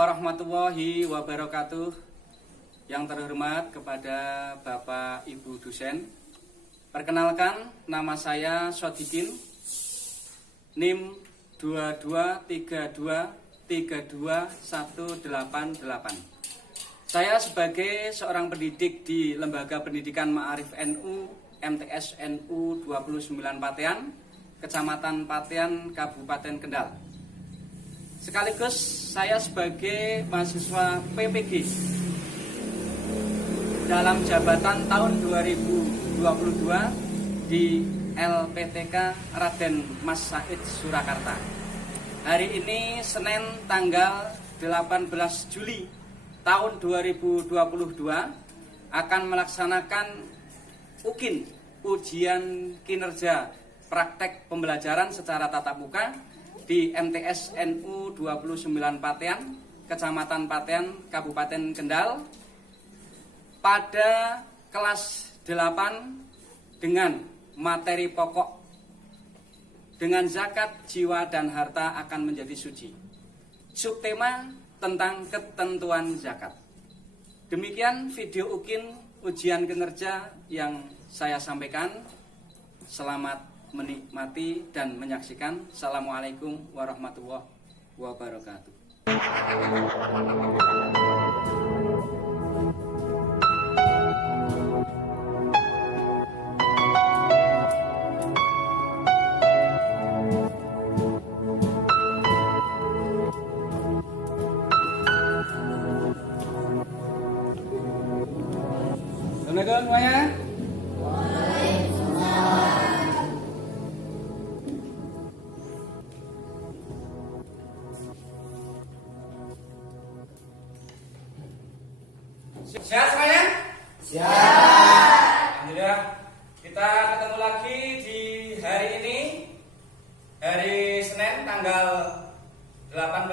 warahmatullahi wabarakatuh. Yang terhormat kepada Bapak Ibu dosen, perkenalkan nama saya Sodikin, NIM 2232323188. Saya sebagai seorang pendidik di Lembaga Pendidikan Ma'arif NU MTS NU 29 Patean, Kecamatan Patean, Kabupaten Kendal. Sekaligus saya sebagai mahasiswa PPG dalam jabatan tahun 2022 di LPTK Raden Mas Said Surakarta. Hari ini Senin tanggal 18 Juli tahun 2022 akan melaksanakan UKIN, ujian kinerja praktek pembelajaran secara tatap muka di MTS NU 29 Patean, Kecamatan Patean, Kabupaten Kendal pada kelas 8 dengan materi pokok dengan zakat jiwa dan harta akan menjadi suci. Subtema tentang ketentuan zakat. Demikian video UKIN ujian kinerja yang saya sampaikan. Selamat menikmati dan menyaksikan. Assalamualaikum warahmatullahi wabarakatuh. Assalamualaikum semuanya. Sehat semuanya? Sehat. Alhamdulillah. Kita ketemu lagi di hari ini, hari Senin tanggal 18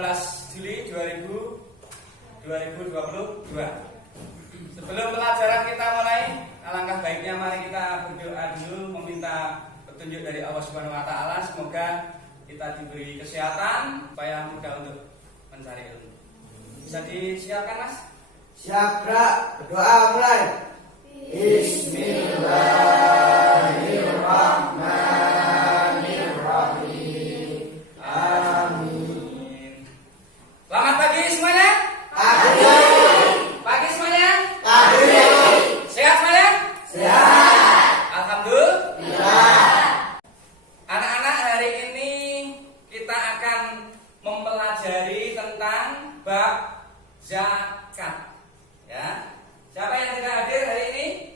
Juli 2022. Sebelum pelajaran kita mulai, alangkah baiknya mari kita berdoa dulu meminta petunjuk dari Allah Subhanahu wa taala. Semoga kita diberi kesehatan supaya mudah untuk mencari ilmu. Bisa disiapkan, Mas? Siap, Bra. Berdoa mulai. Bismillahirrahmanirrahim. Amin. Selamat pagi semuanya. Pagi. Pagi semuanya. Pagi. Sehat semuanya? Sehat. Alhamdulillah. Anak-anak, hari ini kita akan mempelajari tentang bab zakat. Ya. Siapa yang tidak hadir hari ini?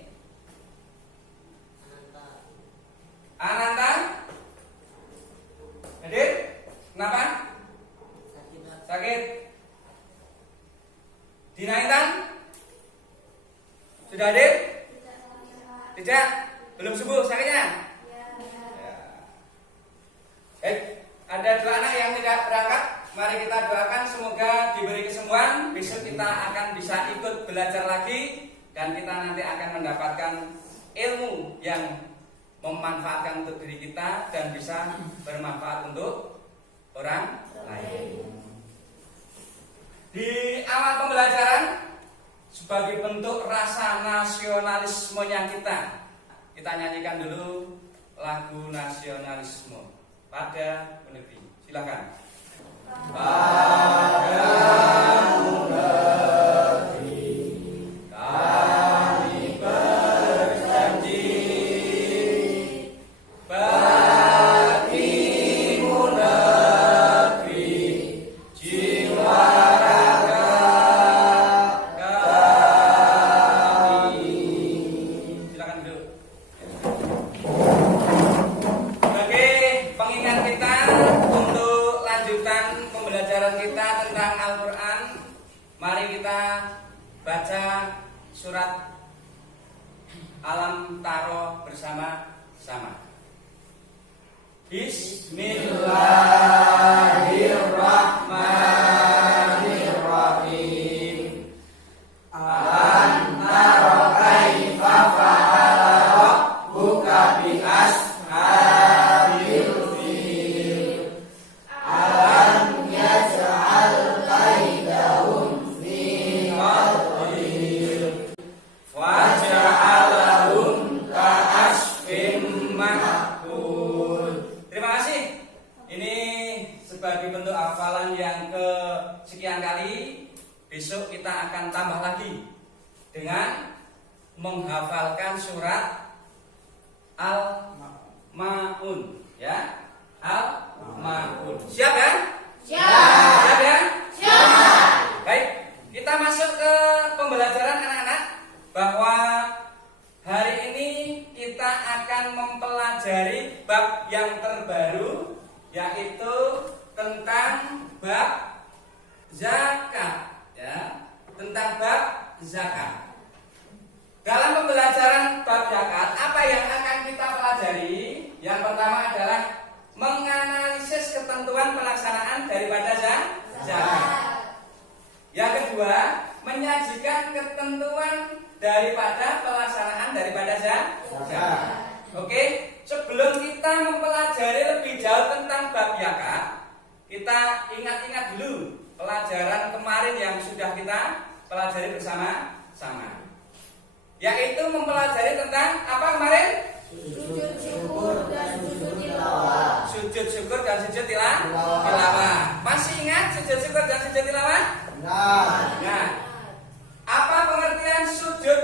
Ananta. Hadir? Kenapa? Sakit. Dina Intan? Sudah hadir? Tidak? Belum subuh sakitnya? Ada dua anak yang tidak berangkat. Mari kita doakan semoga diberi kesembuhan. Besok kita akan bisa ikut belajar lagi dan kita nanti akan mendapatkan ilmu yang memanfaatkan untuk diri kita dan bisa bermanfaat untuk orang lain. Di awal pembelajaran, sebagai bentuk rasa nasionalismenya kita nyanyikan dulu lagu nasionalisme pada negeri. Silakan. Padamu negeri kami berjanji, bagimu negeri jiwa raga kami. Silakan duduk. Sebagai pengingat kita untuk lanjutan pembelajaran kita tentang Al-Quran, mari kita baca surat Alam Taro bersama-sama. Bismillahirrahmanirrahim. Alam taro kaifa fa'ala rabbuka bi ashabil fil. Alam yaj'al kaidahu besok kita akan tambah lagi dengan menghafalkan surat Al-Maun, ya. Al-Maun. Siap ya? Siap ya? Siap. Baik, kita masuk ke pembelajaran anak-anak, bahwa hari ini kita akan mempelajari bab yang terbaru, yaitu tentang bab zakat, ya, tentang bab zakat. Dalam pembelajaran bab zakat, apa yang akan kita pelajari? Yang pertama adalah menganalisis ketentuan pelaksanaan daripada zakat. Yang kedua, menyajikan ketentuan daripada pelaksanaan daripada zakat. Oke, sebelum kita mempelajari lebih jauh tentang bab zakat, kita ingat-ingat dulu pelajaran kemarin yang sudah kita pelajari bersama-sama, yaitu mempelajari tentang apa kemarin? Sujud syukur dan sujud tilawah. Sujud syukur dan sujud tilawah. Masih ingat sujud syukur dan sujud tilawah? Nah, apa pengertian sujud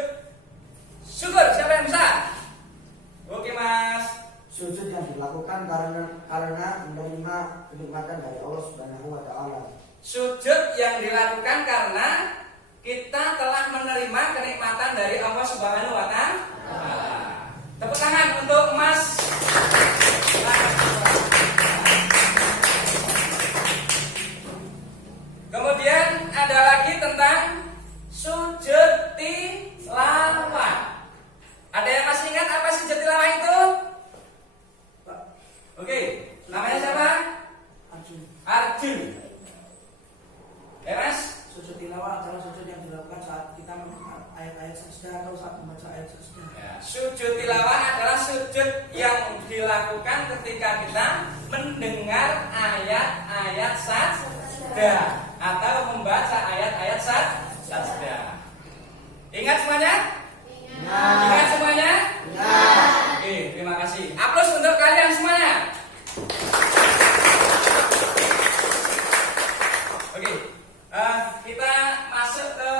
syukur? Siapa yang bisa? Oke, Mas. Sujud yang dilakukan karena menerima kenikmatan dari Allah Subhanahu wa taala. Sujud yang dilakukan karena kita telah menerima kenikmatan dari Allah Subhanahu wa taala. Tepuk tangan untuk Mas. Kemudian ada lagi tentang sujud tilawah. Ada yang masih ingat apa sujud tilawah itu? Oke, namanya siapa? Arjun. Mas? Sujud tilawah adalah sujud yang dilakukan saat kita mendengar ayat-ayat sajdah atau saat membaca ayat sajdah. Ya, sujud tilawah adalah sujud yang dilakukan ketika kita mendengar ayat-ayat sajdah atau membaca ayat-ayat sajdah. Ingat semuanya? Ingat semuanya? Oke, terima kasih. Aplaus untuk kalian semuanya. Oke, kita masuk ke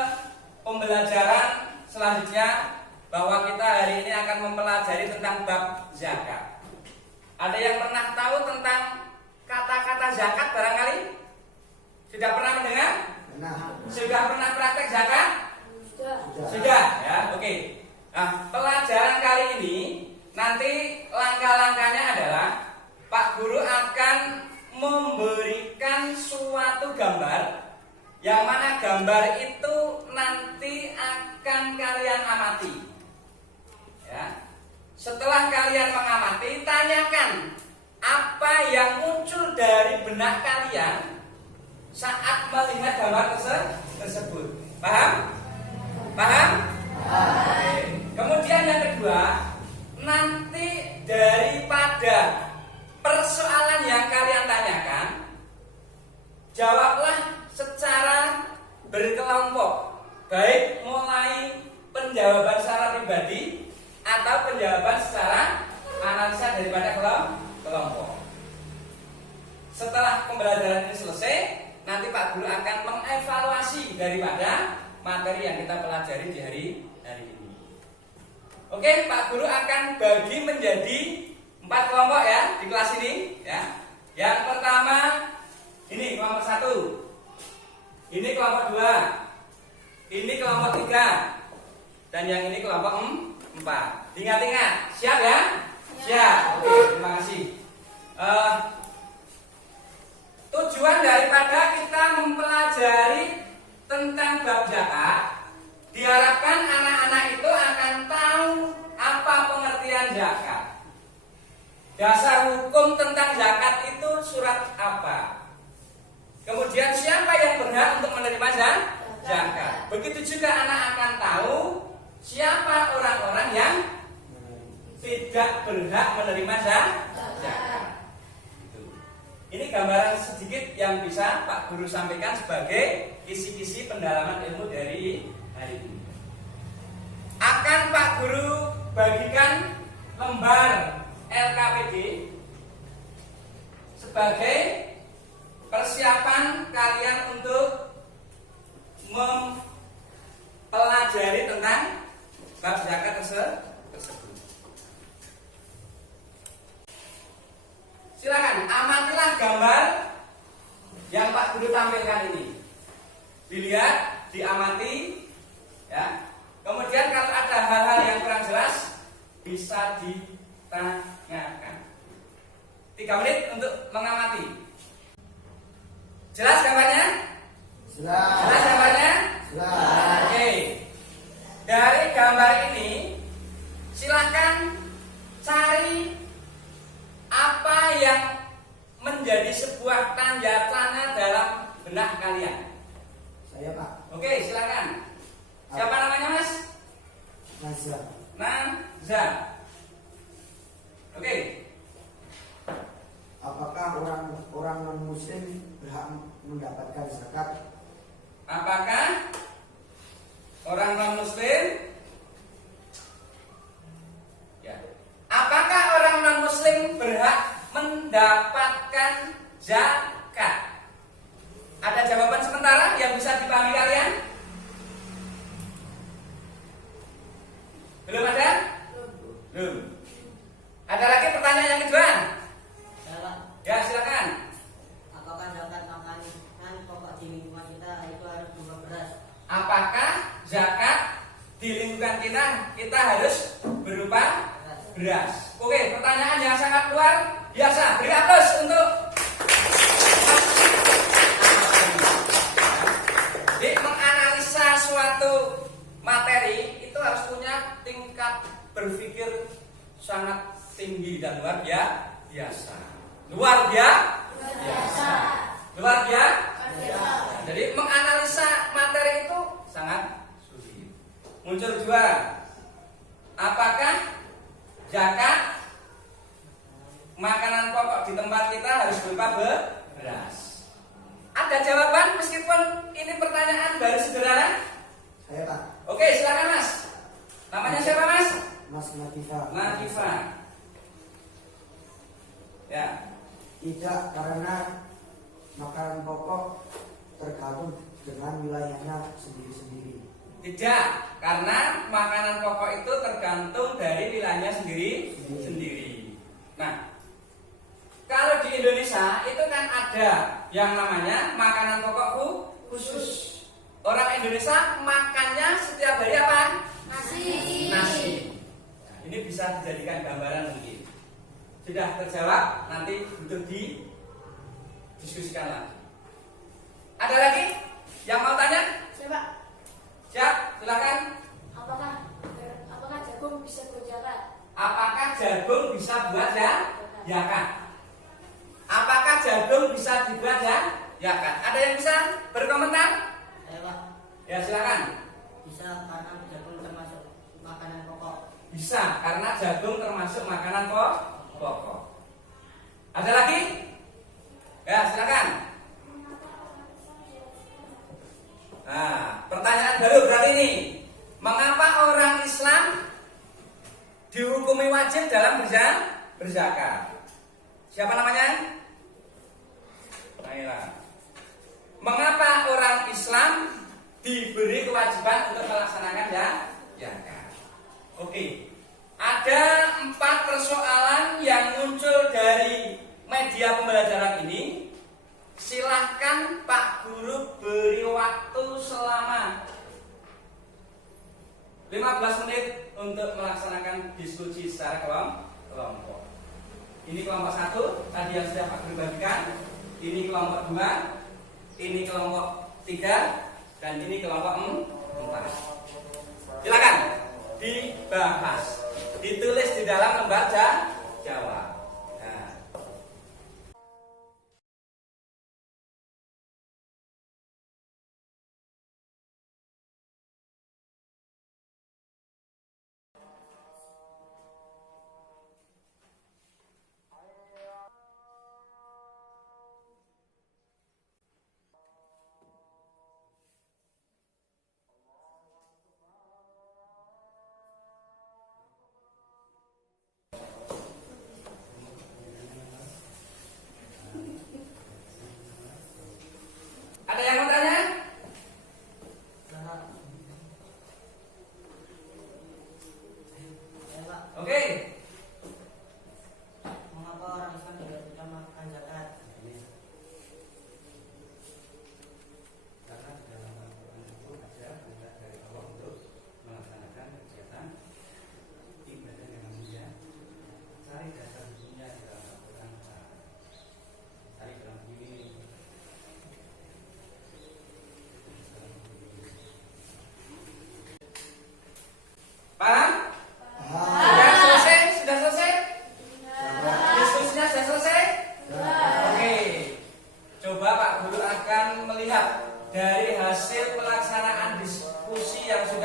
pembelajaran selanjutnya, bahwa kita hari ini akan mempelajari tentang bab zakat. Ada yang pernah tahu tentang kata-kata zakat barangkali? Sudah pernah mendengar? Sudah pernah praktek zakat? Sudah, ya, oke. Nah, pelajaran kali ini nanti langkah-langkahnya adalah Pak Guru akan memberikan suatu gambar, yang mana gambar itu nanti akan kalian amati, ya. Setelah kalian mengamati, tanyakan apa yang muncul dari benak kalian saat melihat gambar tersebut. Paham? Paham? Kemudian yang kedua, nanti daripada persoalan yang kalian tanyakan, jawablah secara berkelompok, baik mulai penjawaban secara pribadi atau penjawaban secara analisa daripada kelompok. Setelah pembelajaran ini selesai, nanti Pak Guru akan mengevaluasi daripada materi yang kita pelajari di hari ini. Oke, Pak Guru akan bagi menjadi 4 kelompok ya di kelas ini, ya. Yang pertama ini kelompok 1, ini kelompok 2, ini kelompok 3, dan yang ini kelompok 4. Ingat-ingat, siap ya? Siap. Oke, terima kasih. Tujuan daripada kita mempelajari tentang bab zakat, diharapkan anak-anak itu akan tahu apa pengertian zakat. Dasar hukum tentang zakat itu surat apa? Kemudian siapa yang berhak untuk menerima zakat? Begitu juga anak akan tahu siapa orang-orang yang tidak berhak menerima zakat. Ini gambaran sedikit yang bisa Pak Guru sampaikan sebagai kisi-kisi pendalaman ilmu dari hari ini. Akan Pak Guru bagikan lembar LKPD sebagai persiapan kalian untuk mempelajari tentang bab zakat tersebut. Silakan amatilah gambar yang Pak Guru tampilkan ini. Dilihat, diamati, ya. Kemudian kalau ada hal-hal yang kurang jelas bisa ditanyakan. 3 menit untuk mengamati. Jelas gambarnya? Jelas. Jelas gambarnya? Jelas. Oke. Dari gambar ini silakan cari apa yang menjadi sebuah tanda tanya dalam benak kalian. Saya Pak. Oke, silakan. Siapa namanya, Mas? Nazar. Naza. Oke. Apakah orang non muslim berhak mendapatkan zakat? Apakah orang non muslim? Ya. Apakah orang non muslim berhak mendapatkan zakat? Ada jawaban sementara yang bisa dipahami kalian? Belum ada? Belum. Ada lagi pertanyaan yang kedua? Ya, Pak. Ya, silakan. Apakah zakat makanan pokok di lingkungan kita itu harus berupa beras? Apakah zakat di lingkungan kita harus berupa beras? Oke, pertanyaan yang sangat luar biasa. Beri aplaus untuk. Jadi menganalisa suatu materi itu harus punya tingkat berpikir sangat tinggi dan luar biasa. Luar biasa. Luar biasa. Jadi menganalisa materi itu sangat sulit. Muncul dua. Apakah zakat makanan pokok di tempat kita harus berupa beras? Ada jawaban meskipun ini pertanyaan baru sederhana? Saya Pak. Oke, silakan Mas. Namanya siapa Mas? Mas Latifa. Latifa. Ya. Tidak, karena makanan pokok tergantung dengan wilayahnya sendiri-sendiri. Tidak, karena makanan pokok itu tergantung dari wilayahnya sendiri. Nah, kalau di Indonesia itu kan ada yang namanya makanan pokok khusus. Orang Indonesia makannya setiap hari apa? Nasi. Nasi. Nah, ini bisa dijadikan gambaran mungkin. Sudah terjawab, nanti butuh didiskusikan lagi. Ada lagi yang mau tanya? Siapa? Siap, silakan. Apakah jagung bisa berzakat? Apakah jagung bisa buat zakat? Apakah jagung bisa dibuat zakat? Ada yang bisa berkomentar? Ya, Pak. Ya, silakan. Bisa karena jagung termasuk makanan pokok. Bisa karena jagung termasuk makanan pokok. Ada lagi? Ya, silakan. Nah, pertanyaan baru berarti ini. Mengapa orang Islam dihukumi wajib dalam berzakat? Siapa namanya? Baiklah. Mengapa orang Islam diberi kewajiban untuk melaksanakan zakat? Oke. Ada 4 persoalan yang muncul dari media pembelajaran ini. Silahkan Pak Guru beri waktu selama 15 menit untuk melaksanakan diskusi secara kelompok. Ini kelompok 1 tadi yang sudah Pak Guru bagikan. Ini kelompok 2, ini kelompok 3, dan ini kelompok 4. Silakan dibahas, ditulis di dalam lembar jawab. Nah.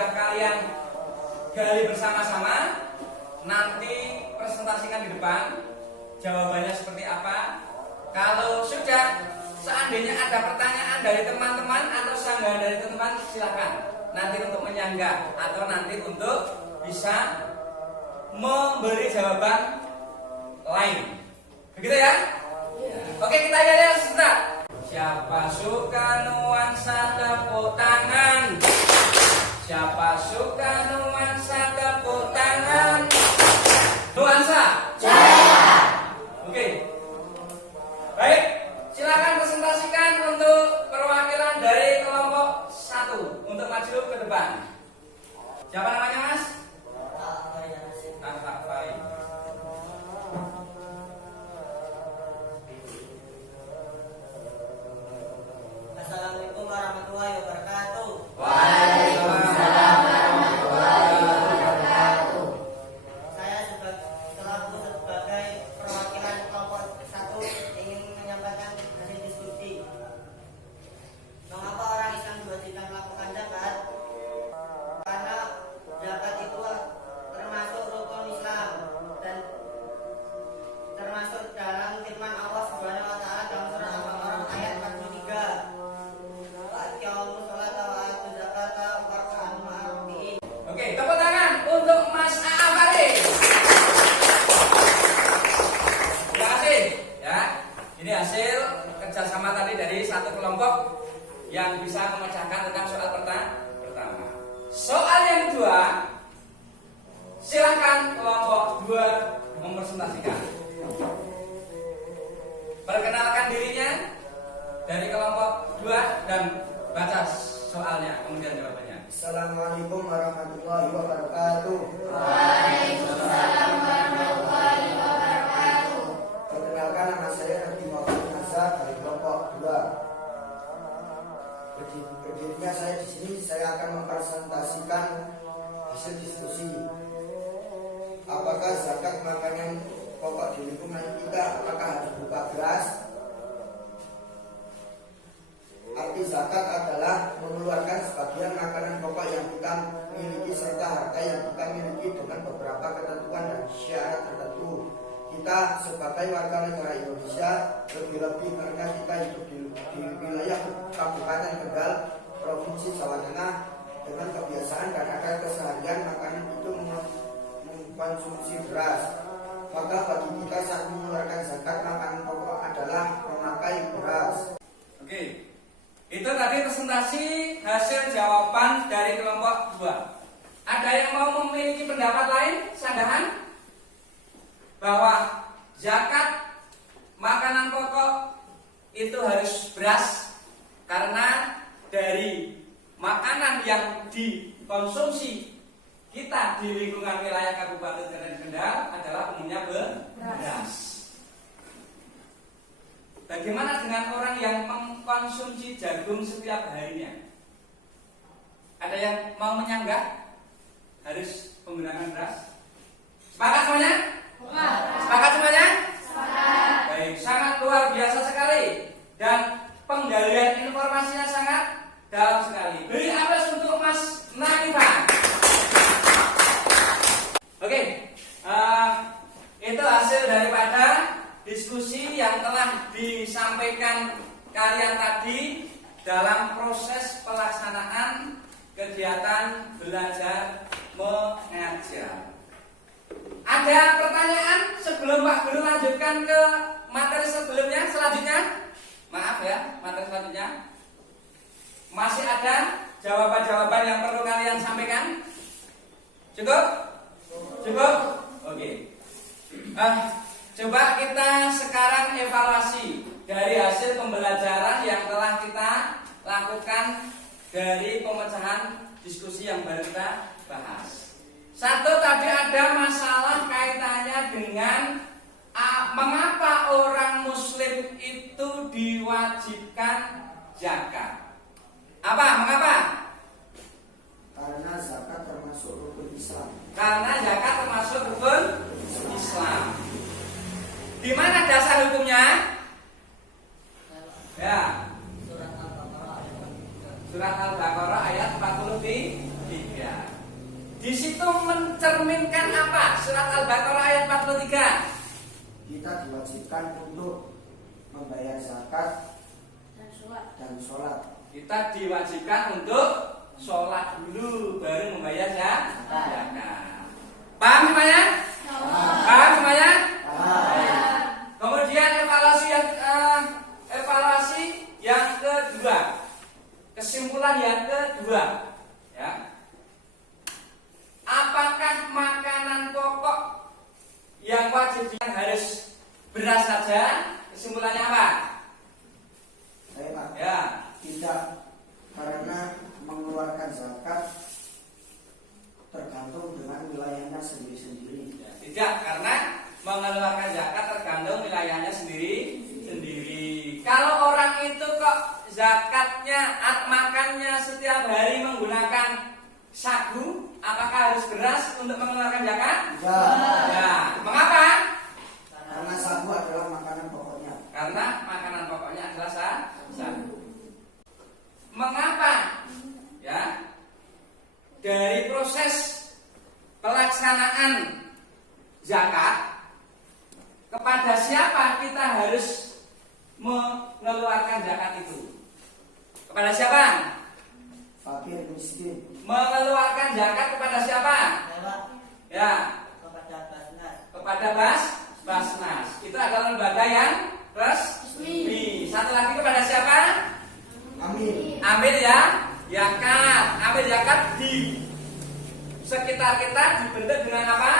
sudah kalian gali bersama-sama, nanti presentasikan di depan jawabannya seperti apa. Kalau sudah, seandainya ada pertanyaan dari teman-teman atau sanggahan dari teman-teman, silakan nanti untuk menyanggah atau nanti untuk bisa memberi jawaban lain. Begitu ya? Oke, kita lihat sebentar. Siapa suka nuansa tepuk tangan? Siapa suka nuansa tepuk tangan? Nuansa? Jaya. Oke. Baik, silakan presentasikan untuk perwakilan dari kelompok 1 untuk maju ke depan. Siapa namanya, Mas? Pak Fai. Assalamualaikum warahmatullahi wabarakatuh. Waalaikumsalam warahmatullahi wabarakatuh. Saya selaku sebagai perwakilan kelompok 1 ingin menyampaikan hasil diskusi. Mengapa orang Islam diwajibkan melakukan zakat? Karena zakat itu termasuk rukun Islam dan termasuk dalam firman Allah Subhanahu wa taala dalam surat Al-Baqarah ayat 43. Oke, tepuk tangan untuk Mas Aafari. Terima kasih ya. Ini hasil kerjasama tadi dari satu kelompok yang bisa memecahkan tentang soal pertama. Soal yang kedua, silakan kelompok 2 mempresentasikan. Perkenalkan dirinya dari kelompok 2 dan baca soalnya, kemudian jawabannya. Assalamualaikum warahmatullahi wabarakatuh. Waalaikumsalam warahmatullahi wabarakatuh. Perkenalkan, nama saya Nabi Muhammad Nazar dari kelompok 2. Berdirinya saya di sini, saya akan mempresentasikan hasil diskusi. Apakah zakat makanan pokok di lingkungan kita apakah harus berupa beras? Arti zakat adalah mengeluarkan sebagian makanan pokok yang kita miliki serta harta yang kita miliki dengan beberapa ketentuan dan syarat tertentu. Kita sebagai warga negara Indonesia, lebih-lebih karena kita hidup di wilayah Kabupaten Kendal, Provinsi Jawa Tengah, dengan kebiasaan dan agar keseharian makanan itu mengkonsumsi beras. Maka bagi kita saat mengeluarkan zakat makanan pokok adalah memakai beras. Oke, itu tadi presentasi hasil jawaban dari kelompok 2. Ada yang mau memiliki pendapat lain, sanggahan? Bahwa zakat makanan pokok itu harus beras karena dari makanan yang dikonsumsi kita di lingkungan wilayah Kabupaten Kendal adalah umumnya beras. Bagaimana dengan orang yang mengkonsumsi jagung setiap harinya? Ada yang mau menyanggah harus menggunakan beras? Sepakat semuanya? Sepakat semuanya? Sepakat. Baik, sangat luar biasa sekali dan penggalian informasinya sangat dalam sekali. Beri aplaus untuk Mas Naifah. Oke, itu hasil daripada diskusi yang telah disampaikan kalian tadi dalam proses pelaksanaan kegiatan belajar mengajar. Ada pertanyaan sebelum Pak Guru lanjutkan ke materi selanjutnya? Maaf ya, materi selanjutnya. Masih ada jawaban-jawaban yang perlu kalian sampaikan? Cukup? Cukup? Oke. Coba kita sekarang evaluasi dari hasil pembelajaran yang telah kita lakukan dari pemecahan diskusi yang baru kita bahas. Satu, tadi ada masalah kaitannya dengan mengapa orang Muslim itu diwajibkan zakat. Apa? Mengapa? Karena zakat termasuk rukun Islam. Karena zakat termasuk rukun Islam. Di mana dasar hukumnya? Ya. Surat Al-Baqarah ayat 43. 3. Di situ mencerminkan apa? Surat Al-Baqarah ayat 43. Kita diwajibkan untuk membayar zakat dan sholat. Kita diwajibkan untuk sholat dulu baru membayar zakat. Paham semuanya? Paham semuanya? Kemudian evaluasi yang kedua, kesimpulan yang kedua, ya. Apakah makanan pokok yang wajib harus beras saja? Kesimpulannya apa? Saya Pak, Ya, tidak, karena mengeluarkan zakat tergantung dengan wilayahnya sendiri-sendiri. tidak, karena mengeluarkan zakat tergantung wilayahnya sendiri. Kalau orang itu kok zakatnya, makannya setiap hari menggunakan sagu, apakah harus beras untuk mengeluarkan zakat? Tidak, Ya, mengapa? karena sagu adalah makanan pokoknya. Karena makanan pokoknya adalah sagu. Mengapa? Ya, dari proses pelaksanaan zakat, kepada siapa kita harus mengeluarkan zakat itu? Kepada siapa? Fakir miskin. Mengeluarkan zakat kepada siapa? Lewat Ya, kepada Basnas. kepada Basnas. Itu adalah lembaga yang resmi. Satu lagi kepada siapa? Amin. Ambil ya, zakat. Ambil zakat di sekitar kita dibentuk dengan apa?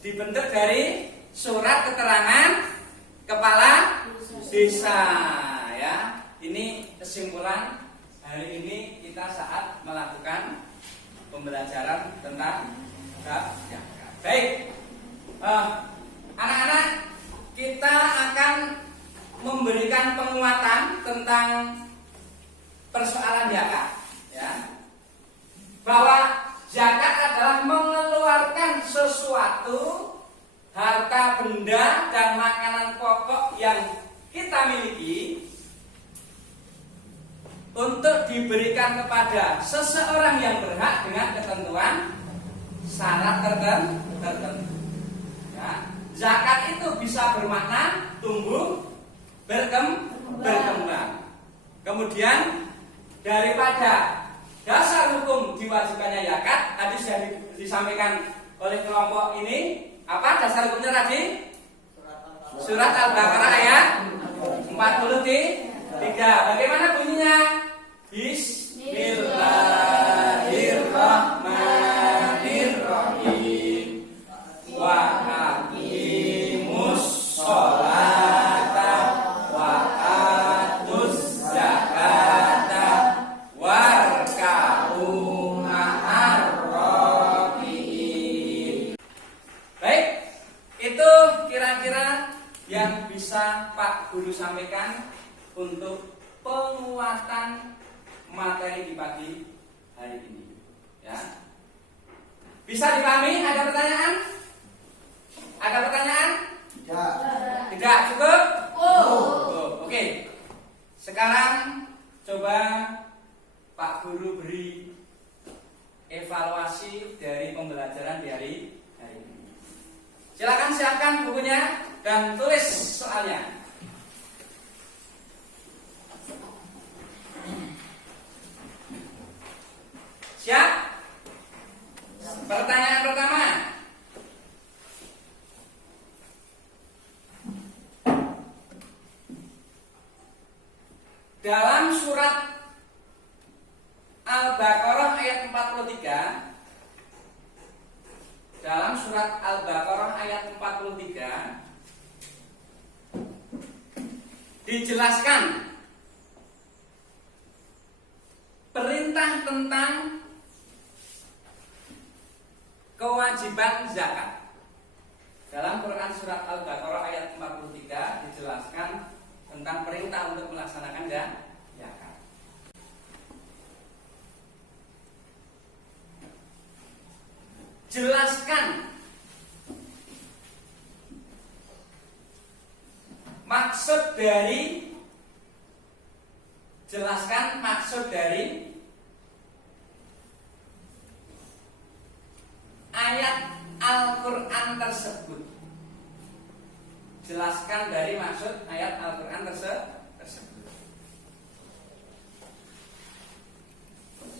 Dibentuk dari surat keterangan kepala desa, ya. Ini kesimpulan hari ini kita saat melakukan pembelajaran tentang zakat. Baik, anak-anak, kita akan memberikan penguatan tentang persoalan zakat, ya. Bahwa zakat adalah mengeluarkan sesuatu, harta benda dan makanan pokok yang kita miliki untuk diberikan kepada seseorang yang berhak dengan ketentuan syarat tertentu. Ya. Zakat itu bisa bermakna tumbuh, berkembang. Kemudian daripada dasar hukum diwajibkannya zakat, tadi sudah disampaikan oleh kelompok ini. Apa dasar hukumnya tadi? Surat Al-Baqarah ayat 43. Bagaimana bunyinya? Bismillahirrahmanirrahim. Wa aqimus sholata wa atuz zakata warka'u ma'ar raki'in. Baik, itu kira-kira yang bisa Pak Guru sampaikan untuk penguatan materi di pagi hari ini, ya. Bisa dipahami? Ada pertanyaan? Ada pertanyaan? Tidak. Tidak, cukup? Cukup. Oke. Sekarang coba Pak Guru beri evaluasi dari pembelajaran di hari ini. Silakan siapkan bukunya dan tulis soalnya. Siap? Pertanyaan pertama. Dalam surat Al-Baqarah ayat 43, dalam surat Al-Baqarah ayat 43 dijelaskan perintah tentang kewajiban zakat. Dalam Quran surat Al-Baqarah ayat 43 dijelaskan tentang perintah untuk melaksanakan zakat. Jelaskan maksud dari Al-Quran tersebut. Jelaskan dari maksud ayat Al-Quran tersebut.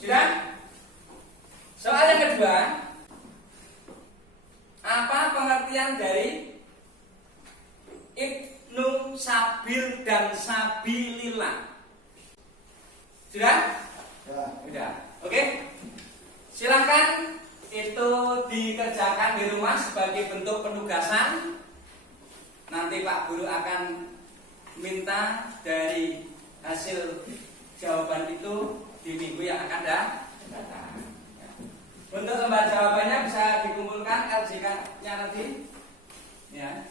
Sudah? Soal yang kedua, apa pengertian dari Ibnu Sabil dan Sabilillah? Sudah? Sudah. Oke. Silakan itu dikerjakan di rumah sebagai bentuk penugasan. Nanti Pak Guru akan minta dari hasil jawaban itu di minggu yang akan datang. Untuk lembar jawabannya bisa dikumpulkan LJK-nya nanti. Ya.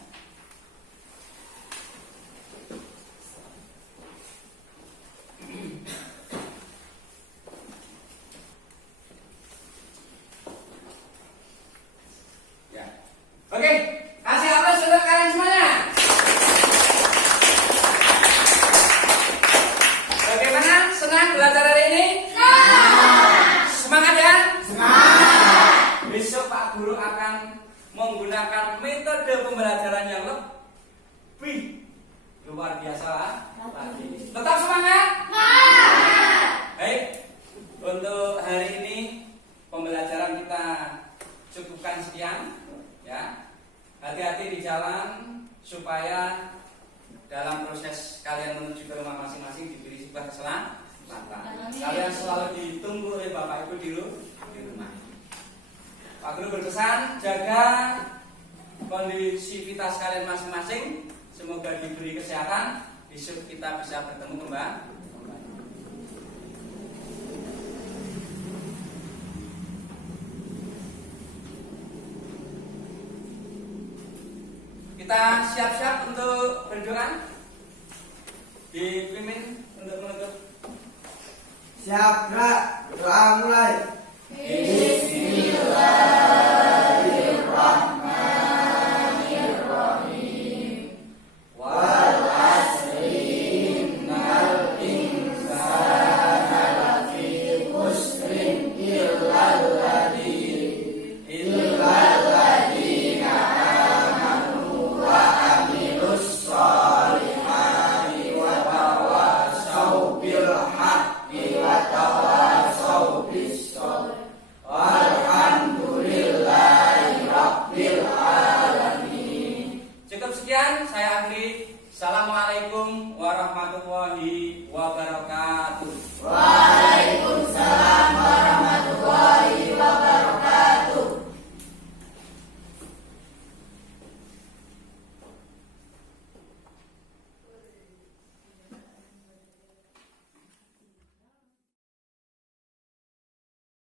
Ya. Oke, kasih aplaus untuk kalian semuanya. Bagaimana? Senang belajar hari ini? Semangat ya? Besok Pak Guru akan menggunakan metode pembelajaran yang lebih luar biasa lagi. Tetap semangat? Baik, untuk hari ini pembelajaran kita cukupkan sekian. Ya, hati-hati di jalan supaya dalam proses kalian menuju ke rumah masing-masing diberi sebuah keselamatan. Kalian selalu ditunggu oleh Bapak Ibu di rumah. Pak Guru berpesan jaga kondisivitas kalian masing-masing. Semoga diberi kesehatan. Besok kita bisa bertemu kembali. Kita siap-siap untuk berdoa. Dipimpin untuk menutup. Siap, gerak, doa mulai.